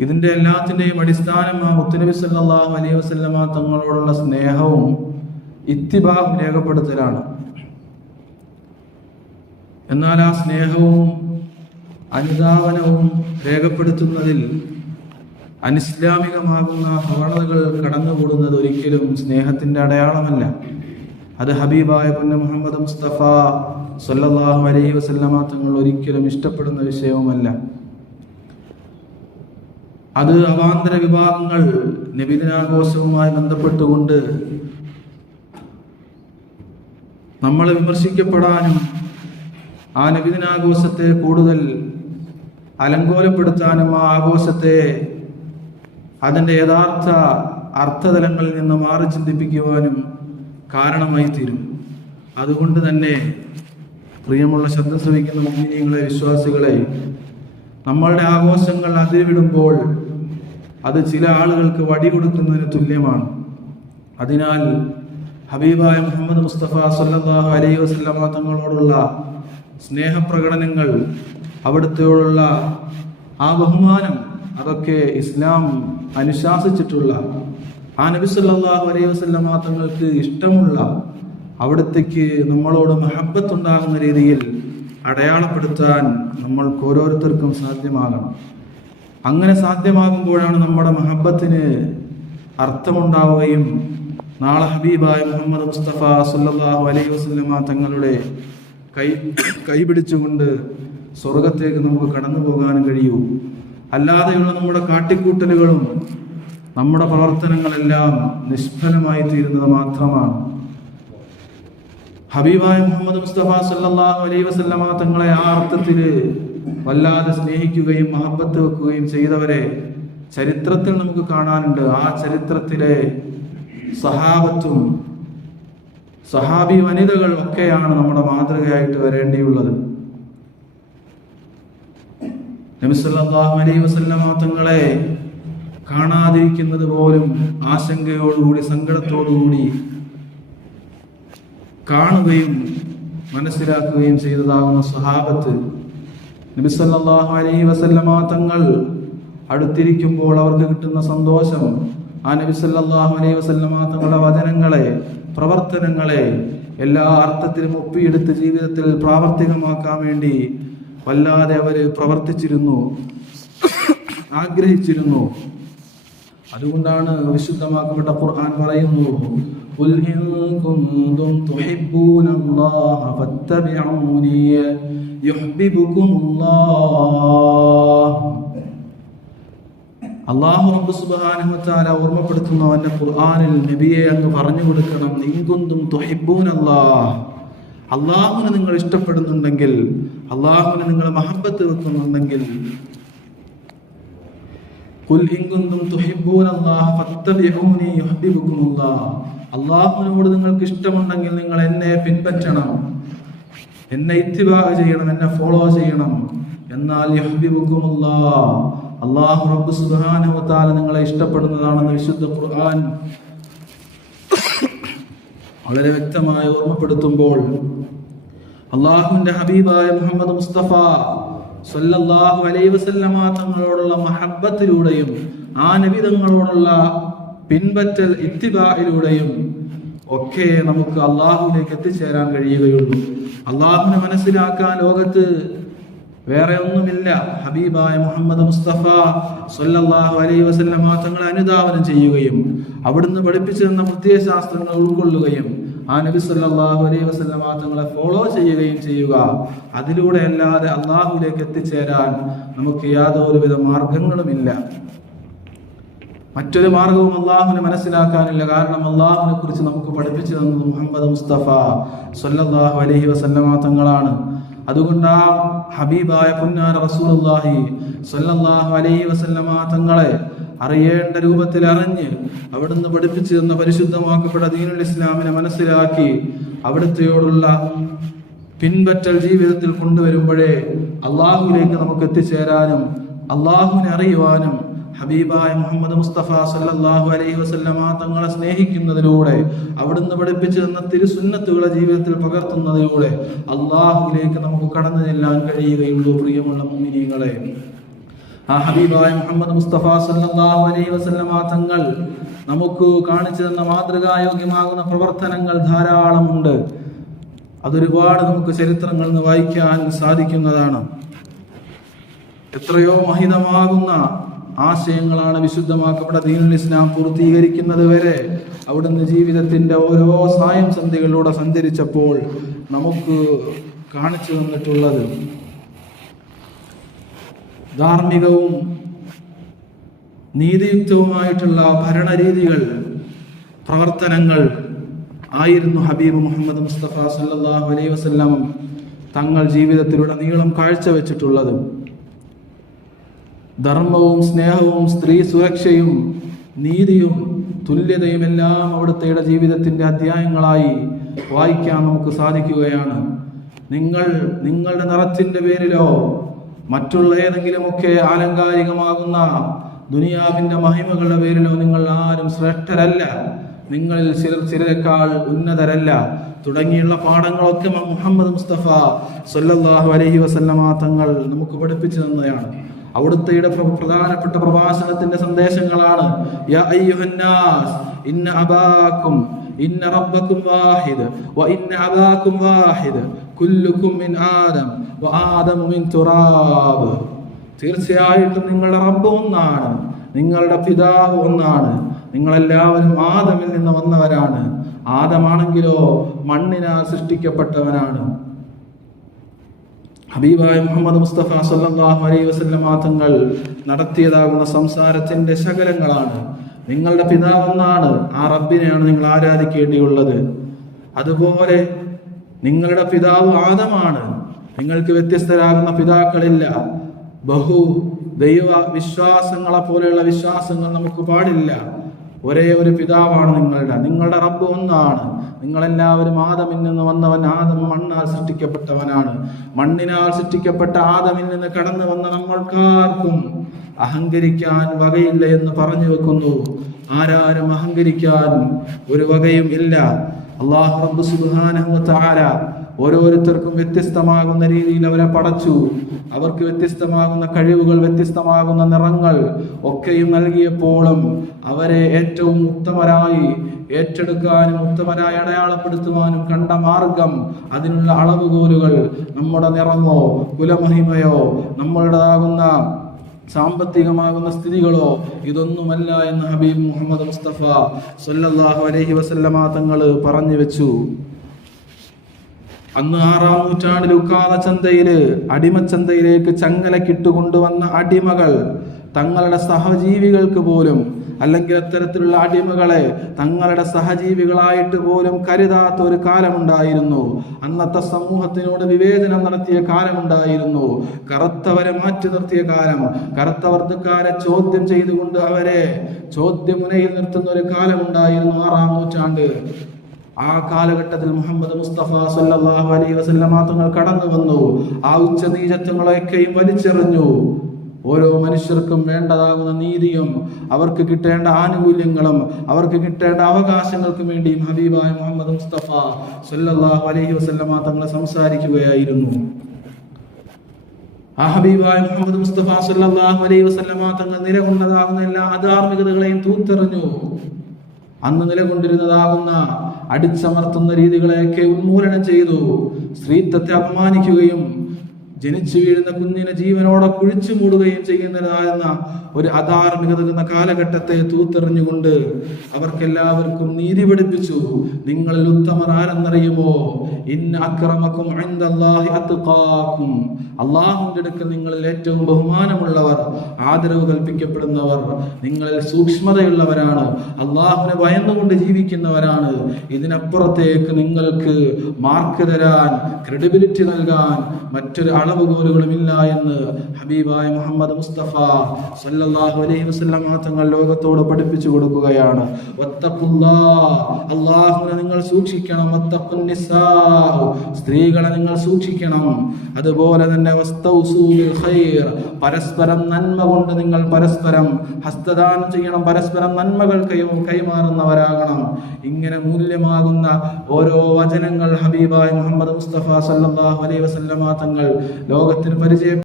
ഇതിന്റെ എല്ലാത്തിന്റെയും അടിസ്ഥാനം മുത്തുനബി സല്ലല്ലാഹു അലൈഹി വസല്ലമ തങ്ങളോടുള്ള സ്നേഹവും ഇത്തിബാഉം രേഖപ്പെടുത്തലാണ്. എന്നാൽ ആ സ്നേഹവും അനുധാവനവും രേഖപ്പെടുത്തുന്നതിൽ അനിസ്ലാമികമാകുന്ന പ്രവണതകൾ കടന്നുകൂടുന്നത് ഒരിക്കലും സ്നേഹത്തിന്റെ അടയാളമല്ല. അത് ഹബീബായ പുണ്യ മുഹമ്മദ് മുസ്തഫ സല്ലല്ലാഹു അലൈഹി വസല്ലമ തങ്ങൾ ഒരിക്കലും ഇഷ്ടപ്പെടുന്ന വിഷയവുമല്ല. അത് അവാന്തര വിഭാഗങ്ങൾ നബിദിനാഘോഷവുമായി ബന്ധപ്പെട്ടുകൊണ്ട് നമ്മളെ വിമർശിക്കപ്പെടാനും ആ നബിദിനാഘോഷത്തെ കൂടുതൽ അലങ്കോലപ്പെടുത്താനും ആ ആഘോഷത്തെ അതിൻ്റെ യഥാർത്ഥ അർത്ഥതലങ്ങളിൽ നിന്ന് മാറി ചിന്തിപ്പിക്കുവാനും കാരണമായി തീരും. അതുകൊണ്ട് തന്നെ പ്രിയമുള്ള ശബ്ദം ശ്രവിക്കുന്ന മുഅ്മിനീങ്ങളെ, വിശ്വാസികളെ, നമ്മളുടെ ആഘോഷങ്ങൾ അതിരുവിടുമ്പോൾ അത് ചില ആളുകൾക്ക് വടി കൊടുക്കുന്നതിന് തുല്യമാണ്. അതിനാൽ ഹബീബായ മുഹമ്മദ് മുസ്തഫ സല്ലല്ലാഹു അലൈഹി വസല്ലമ തങ്ങളോടുള്ള സ്നേഹപ്രകടനങ്ങൾ, അവിടുത്തെയോടുള്ള ആ ബഹുമാനം, അതൊക്കെ ഇസ്ലാം അനുശാസിച്ചിട്ടുള്ള, ആ നബി സല്ലല്ലാഹു അലൈഹി വസല്ലമ തങ്ങൾക്ക് ഇഷ്ടമുള്ള, അവിടത്തേക്ക് നമ്മളോട് മഹബ്ബത്ത് ഉണ്ടാകുന്ന രീതിയിൽ അടയാളപ്പെടുത്താൻ നമ്മൾക്ക് ഓരോരുത്തർക്കും സാധ്യമാകണം. അങ്ങനെ സാധ്യമാകുമ്പോഴാണ് നമ്മുടെ മഹബ്ബത്തിന് അർത്ഥമുണ്ടാവുകയും നാളെ ഹബീബായ മുഹമ്മദ് മുസ്തഫ സല്ലല്ലാഹു അലൈഹി വസല്ലമ തങ്ങളുടെ കൈപിടിച്ചുകൊണ്ട് സ്വർഗത്തേക്ക് നമുക്ക് കടന്നു പോകാനും കഴിയൂ. അല്ലാതെയുള്ള നമ്മുടെ കാട്ടിക്കൂട്ടലുകളും നമ്മുടെ പ്രവർത്തനങ്ങളെല്ലാം നിഷ്ഫലമായി തീരുന്നത് മാത്രമാണ്. ഹബീബായ മുഹമ്മദ് മുസ്തഫ സല്ലല്ലാഹു അലൈഹി വസല്ലമ തങ്ങളെ ആ അർത്ഥത്തിൽ വല്ലാതെ സ്നേഹിക്കുകയും മഹബ്ബത്ത് വെക്കുകയും ചെയ്തവരെ ചരിത്രത്തിൽ നമുക്ക് കാണാനുണ്ട്. ആ ചരിത്രത്തിലെ സഹാബത്തും സഹാബി വനിതകൾ ഒക്കെയാണ് നമ്മുടെ മാതൃകയായിട്ട് വരേണ്ടിയുള്ളത്. നബി സല്ലല്ലാഹു അലൈഹി വസല്ലമ തങ്ങളെ കാണാതിരിക്കുന്നത് പോലും ആശങ്കയോടുകൂടി, സങ്കടത്തോടുകൂടി കാണുകയും മനസ്സിലാക്കുകയും ചെയ്തതാകുന്ന സഹാബത്ത് നബി സല്ലല്ലാഹു അലൈഹി വസല്ലമ തങ്ങൾ അടുത്തിരിക്കുമ്പോൾ അവർക്ക് കിട്ടുന്ന സന്തോഷം, ആ നബി സല്ലല്ലാഹു അലൈഹി വസല്ലമ തങ്ങളുടെ വചനങ്ങളെ, പ്രവർത്തനങ്ങളെ എല്ലാ അർത്ഥത്തിലും ഒപ്പിയെടുത്ത് ജീവിതത്തിൽ പ്രാവർത്തികമാക്കാൻ വേണ്ടി വല്ലാതെ അവര് പ്രവർത്തിച്ചിരുന്നു, ആഗ്രഹിച്ചിരുന്നു. അതുകൊണ്ടാണ് വിശുദ്ധമാക്കപ്പെട്ട ഖുർആൻ പറയുന്നു, ഖുൽ ഇൻ കുൻതും തുഹിബ്ബൂനല്ലാഹ ഫത്തബിഊനി യുഹ്ബിബുകുമുല്ലാഹ്. അല്ലാഹു റബ്ബ് സുബ്ഹാനഹു വ തആല ഓർമ്മപ്പെടുത്തുന്നു അവന്റെ ഖുർആനിൽ, നബിയെ അങ്ങ് പറഞ്ഞു കൊടുക്കണം, ഇൻ കുൻതും തുഹിബ്ബൂനല്ലാഹ്, അല്ലാഹുവിനെ നിങ്ങൾ ഇഷ്ടപ്പെടുന്നുണ്ടെങ്കിൽ, അല്ലാഹുവിനെ നിങ്ങൾ മഹബ്ബത്ത് വെക്കുന്നുണ്ടെങ്കിൽ, ഖുൽ ഇൻ കുൻതും തുഹിബ്ബൂനല്ലാഹ ഫത്തബിഊനി യുഹ്ബിബുകുമുല്ലാഹ്, അല്ലാഹുവിനോട് നിങ്ങൾക്ക് ഇഷ്ടമുണ്ടെങ്കിൽ നിങ്ങൾ എന്നെ പിൻപറ്റണം, എന്നെ ഇത്തിബാ ചെയ്യണം, എന്നെ ഫോളോ ചെയ്യണം. എന്നാൽ യുഹ്ബിബുകുമുല്ലാഹ്, അല്ലാഹു റബ്ബ് സുബ്ഹാനഹു വ തആല നിങ്ങളെ ഇഷ്ടപ്പെടുന്നതാണെന്ന് വിശുദ്ധ ഖുർആൻ വളരെ വ്യക്തമായി ഓർമ്മപ്പെടുത്തുമ്പോൾ, അല്ലാഹുവിന്റെ ഹബീബായ മുഹമ്മദ് മുസ്തഫ സല്ലല്ലാഹു അലൈഹി വസല്ലമ തങ്ങളോടുള്ള മഹബ്ബത്തിലൂടെയും ആ നബി തങ്ങളോടുള്ള പിൻപറ്റൽ ഇത്തിബായിലൂടെയും ഒക്കെ നമുക്ക് അല്ലാഹുവിലേക്ക് എത്തിച്ചേരാൻ കഴിയുകയുള്ളൂ. അല്ലാഹുവിനെ മനസ്സിലാക്കാൻ ലോകത്ത് വേറെ ഒന്നുമില്ല. ഹബീബായ മുഹമ്മദ് മുസ്തഫ സല്ലല്ലാഹു അലൈഹി വസല്ലമ തങ്ങളെ അനുധാവനം ചെയ്യുകയും അവിടുന്ന് പഠിപ്പിച്ചു തന്ന പ്രത്യയശാസ്ത്രങ്ങൾ ഉൾക്കൊള്ളുകയും ആ നബി സല്ലല്ലാഹു അലൈഹി വസല്ലമ തങ്ങളെ ഫോളോ ചെയ്യുകയും ചെയ്യുക. അതിലൂടെ അല്ലാതെ അല്ലാഹുവിലേക്ക് എത്തിച്ചേരാൻ നമുക്ക് യാതൊരുവിധ മാർഗങ്ങളുമില്ല. മറ്റൊരു മാർഗവും അല്ലാഹുവിനെ മനസ്സിലാക്കാനില്ല. കാരണം അല്ലാഹുവിനെ കുറിച്ച് നമുക്ക് പഠിപ്പിച്ചു തന്നത് മുഹമ്മദ് മുസ്തഫ സല്ലല്ലാഹു അലൈഹി വസല്ലമ തങ്ങളാണ്. അതുകൊണ്ട് ആ ഹബീബായ പുന്നാര റസൂലുള്ളാഹി സല്ലല്ലാഹു അലൈഹി വസല്ലമ തങ്ങളെ അറിയേണ്ട രൂപത്തിൽ അറിഞ്ഞ് അവിടുന്ന് പഠിപ്പിച്ചു തന്ന പരിശുദ്ധമാക്കപ്പെട്ട ദീനുൽ ഇസ്ലാമിനെ മനസ്സിലാക്കി അവിടുത്തെയോടുള്ള പിൻപറ്റൽ ജീവിതത്തിൽ കൊണ്ടുവരുമ്പോഴേ അള്ളാഹുവിലേക്ക് നമുക്ക് എത്തിച്ചേരാനും അള്ളാഹുവിനെ അറിയുവാനും ഹബീബായ മുഹമ്മദ് മുസ്തഫ സല്ലല്ലാഹു അലൈഹി വസല്ലമ തങ്ങളെ സ്നേഹിക്കുന്നതിലൂടെ അവിടുന്ന് പഠിപ്പിച്ചു തന്ന തിരുസുന്നത്തുകളെ ജീവിതത്തിൽ പകർത്തുന്നതിലൂടെ അള്ളാഹുവിലേക്ക് നമുക്ക് കടന്നു ചെല്ലാൻ കഴിയുകയുള്ളൂ. പ്രിയമുള്ള മുഅ്മിനീങ്ങളെ, ആ ഹബീബായ മുഹമ്മദ് മുസ്തഫ സല്ലല്ലാഹു അലൈഹി വസല്ലമ തങ്ങൾ നമുക്ക് കാണിച്ചു തന്ന മാതൃകായോഗ്യമാകുന്ന പ്രവർത്തനങ്ങൾ ധാരാളമുണ്ട്. അതൊരുപാട് നമുക്ക് ചരിത്രങ്ങളിൽ നിന്ന് വായിക്കാൻ സാധിക്കുന്നതാണ്. എത്രയോ മഹിതമാകുന്ന ആശയങ്ങളാണ് വിശുദ്ധമാക്കപ്പെട്ട ദീനുൽ ഇസ്ലാം പൂർത്തീകരിക്കുന്നത് വരെ അവിടുന്ന് ജീവിതത്തിന്റെ ഓരോ സായം സന്ധികളിലൂടെ സഞ്ചരിച്ചപ്പോൾ നമുക്ക് കാണിച്ചു തന്നിട്ടുള്ളത്. ധാർമ്മികവും നീതിയുക്തവുമായിട്ടുള്ള ഭരണരീതികൾ, പ്രവർത്തനങ്ങൾ ആയിരുന്നു ഹബീബ് മുഹമ്മദ് മുസ്തഫ സല്ലല്ലാഹു അലൈഹി വസല്ലം തങ്ങൾ ജീവിതത്തിലുടനീളം കാഴ്ചവെച്ചിട്ടുള്ളത്. ധർമ്മവും സ്നേഹവും സ്ത്രീ സുരക്ഷയും നീതിയും തുല്യതയും എല്ലാം അവിടുത്തെ ജീവിതത്തിന്റെ അധ്യായങ്ങളായി വായിക്കാൻ നമുക്ക് സാധിക്കുകയാണ്. നിങ്ങളുടെ നിറത്തിന്റെ പേരിലോ മറ്റുള്ള ഏതെങ്കിലുമൊക്കെ ആലങ്കാരികമാകുന്ന ദുനിയാവിന്റെ മഹിമകളുടെ പേരിലോ നിങ്ങൾ ആരും ശ്രേഷ്ഠരല്ല, നിങ്ങളിൽ ചിലരെക്കാൾ ഉന്നതരല്ല തുടങ്ങിയുള്ള പാഠങ്ങളൊക്കെ മുഹമ്മദ് മുസ്തഫ സല്ലല്ലാഹു അലൈഹി വസല്ലമ തങ്ങൾ നമുക്ക് പഠിപ്പിച്ചു തന്നതാണ്. അവിടുത്തെ പ്രധാനപ്പെട്ട പ്രഭാഷണത്തിന്റെ സന്ദേശങ്ങളാണ് യാ അയ്യുഹന്നാസ് ഇന്ന അബാക്കും ഇന്ന റബ്ബക്കും വാഹിദ് വ ഇന്ന അബാക്കും വാഹിദ് കുല്ലുക്കും മിൻ ആദം വ ആദമു മിൻ തുറാബ്. തീർച്ചയായിട്ടും നിങ്ങളുടെ റബ്ബ് ഒന്നാണ്, നിങ്ങളുടെ പിതാവ് ഒന്നാണ്, നിങ്ങളെല്ലാവരും ആദമിൽ നിന്ന് വന്നവരാണ്. ആദമാണെങ്കിലോ മണ്ണിനാൽ സൃഷ്ടിക്കപ്പെട്ടവനാണ്. ഹബീബായ മുഹമ്മദ് മുസ്തഫ സല്ലല്ലാഹു അലൈഹി വസല്ലമ തങ്ങൾ നടത്തിയതാകുന്ന സംസാരത്തിന്റെ ശകലങ്ങളാണ്. നിങ്ങളുടെ പിതാവെന്നാണ്, ആ റബ്ബിനെയാണ് നിങ്ങൾ ആരാധിക്കേണ്ടിയുള്ളത്. അതുപോലെ നിങ്ങളുടെ പിതാവ് ആദമാണ്, നിങ്ങൾക്ക് വ്യത്യസ്തരാകുന്ന പിതാക്കളില്ല. ബഹു ദൈവ വിശ്വാസങ്ങളെ പോലെയുള്ള വിശ്വാസങ്ങൾ നമുക്ക് പാടില്ല. ഒരേ ഒരു പിതാവാണ് നിങ്ങളുടെ റബ്ബ് ഒന്നാണ്. നിങ്ങളെല്ലാവരും ആദമിൽ നിന്ന് വന്നവൻ. ആദം മണ്ണാൽ സൃഷ്ടിക്കപ്പെട്ടവനാണ്. മണ്ണിനാൽ സൃഷ്ടിക്കപ്പെട്ട ആദമിൽ നിന്ന് കടന്നു വന്ന നമ്മൾക്കാർക്കും അഹങ്കരിക്കാൻ വകയില്ല എന്ന് പറഞ്ഞു വെക്കുന്നു. ആരാരും അഹങ്കരിക്കാൻ ഒരു വകയും ഇല്ല. അല്ലാഹു റബ്ബ് സുബ്ഹാനഹു വ തആല ഓരോരുത്തർക്കും വ്യത്യസ്തമാകുന്ന രീതിയിൽ അവരെ പടച്ചു. അവർക്ക് വ്യത്യസ്തമാകുന്ന കഴിവുകൾ, വ്യത്യസ്തമാകുന്ന നിറങ്ങൾ ഒക്കെയും നൽകിയപ്പോഴും അവരെ ഏറ്റവും ഉത്തമരായി ഏറ്റെടുക്കാനും ഉത്തമരായി അടയാളപ്പെടുത്തുവാനും കണ്ട മാർഗം, അതിനുള്ള അളവുകോലുകൾ നമ്മുടെ നിറമോ കുലമഹിമയോ നമ്മളുടേതാകുന്ന സാമ്പത്തികമാകുന്ന സ്ഥിതികളോ ഇതൊന്നുമല്ല എന്ന് ഹബീബ് മുഹമ്മദ് മുസ്തഫ സല്ലല്ലാഹു അലൈഹി വസല്ലമ തങ്ങൾ പറഞ്ഞു വെച്ചു. അന്ന് 6-ാം നൂറ്റാണ്ടിൽ ഉക്കാല ചന്തയില് അടിമച്ചന്തയിലേക്ക് ചങ്ങലക്കിട്ടുകൊണ്ടുവന്ന അടിമകൾ തങ്ങളുടെ സഹജീവികൾക്ക് പോലും, അല്ലെങ്കിൽ അത്തരത്തിലുള്ള അടിമകളെ തങ്ങളുടെ സഹജീവികളായിട്ട് പോലും കരുതാത്ത ഒരു കാലമുണ്ടായിരുന്നു. അന്നത്തെ സമൂഹത്തിനോട് വിവേചനം നടത്തിയ കാലമുണ്ടായിരുന്നു. കറുത്തവരെ മാറ്റി നിർത്തിയ കാലം, കറുത്ത വർഗ്ഗക്കാരെ ചോദ്യം ചെയ്തുകൊണ്ട് അവരെ ചോദ്യമുനയിൽ നിർത്തുന്ന ഒരു കാലമുണ്ടായിരുന്നു 6-ാം നൂറ്റാണ്ട്. ആ കാലഘട്ടത്തിൽ മുഹമ്മദ് മുസ്തഫ സല്ലല്ലാഹു അലൈഹി വസല്ലമ തങ്ങൾ കടന്നു വന്നു. ആ ഉച്ചനീചത്വങ്ങളൊക്കെയും വലിച്ചെറിഞ്ഞു. ഓരോ മനുഷ്യർക്കും വേണ്ടതാകുന്ന നീതിയും അവർക്ക് കിട്ടേണ്ട ആനുകൂല്യങ്ങളും അവർക്ക് കിട്ടേണ്ട അവകാശങ്ങൾക്കും വേണ്ടിയും ഹബീബായ മുഹമ്മദ് മുസ്തഫ സല്ലല്ലാഹു അലൈഹി വസല്ലമ തങ്ങൾ സംസാരിക്കുകയായിരുന്നു. ആ ഹബീബായ മുഹമ്മദ് മുസ്തഫ സല്ലല്ലാഹു അലൈഹി വസല്ലമ തങ്ങൾ നിലകൊണ്ടതാകുന്ന എല്ലാ അധാർമികതകളെയും തൂത്തെറിഞ്ഞു. അന്ന് നിലകൊണ്ടിരുന്നതാകുന്ന അടിച്ചമർത്തുന്ന രീതികളെയൊക്കെ ഉന്മൂലനം ചെയ്തു. സ്ത്രീത്വത്തെ അപമാനിക്കുകയും ജനിച്ചു വീഴുന്ന കുഞ്ഞിനെ ജീവനോടെ കുഴിച്ചു മൂടുകയും ചെയ്യുന്നതാകുന്ന ഒരു അധാർമികത എന്ന കാലഘട്ടത്തെ തൂത്തെറിഞ്ഞുകൊണ്ട് അവർക്കെല്ലാവർക്കും നീതി പഠിപ്പിച്ചു. നിങ്ങളിൽ ഉത്തമർ ആരെന്നറിയുമോ? ഇന്ന അക്രമക്കും ഇൻദല്ലാഹി അത്ഖാക്കും. അല്ലാഹുവിന്റെ അടുക്കൽ നിങ്ങളിൽ ഏറ്റവും ബഹുമാനമുള്ളവർ, ആദരവ് കൽപ്പിക്കപ്പെടുന്നവർ നിങ്ങളിൽ സൂക്ഷ്മതയുള്ളവരാണ്, അല്ലാഹുവിനെ ഭയന്നുകൊണ്ട് ജീവിക്കുന്നവരാണ്. ഇതിനപ്പുറത്തേക്ക് നിങ്ങൾക്ക് മാർക്ക് തരാൻ, ക്രെഡിബിലിറ്റി നൽകാൻ മറ്റൊരു അളവുകോലുകളുമില്ല എന്ന് ഹബീബായ മുഹമ്മദ് മുസ്തഫ സല്ലല്ലാഹു അലൈഹി വസല്ലം തങ്ങൾ ലോകത്തോട് പഠിപ്പിച്ചു കൊടുക്കുകയാണ്. അല്ലാഹുവിനെ നിങ്ങൾ സൂക്ഷിക്കണം. സ്ത്രീകളെ നിങ്ങൾ സൂക്ഷിക്കണം. അതുപോലെ തന്നെ പരസ്പരം നന്മ കൊണ്ട് നിങ്ങൾ പരസ്പരം ഹസ്തദാനം ചെയ്യണം, പരസ്പരം നന്മകൾ കൈമാറുന്നവരാകണം. ഇങ്ങനെ മൂല്യമാകുന്ന ഓരോ വചനങ്ങൾ ഹബീബായ മുഹമ്മദ് മുസ്തഫ സല്ലല്ലാഹു അലൈഹി വസല്ലം തങ്ങൾ ലോകത്തിന് പരിചയം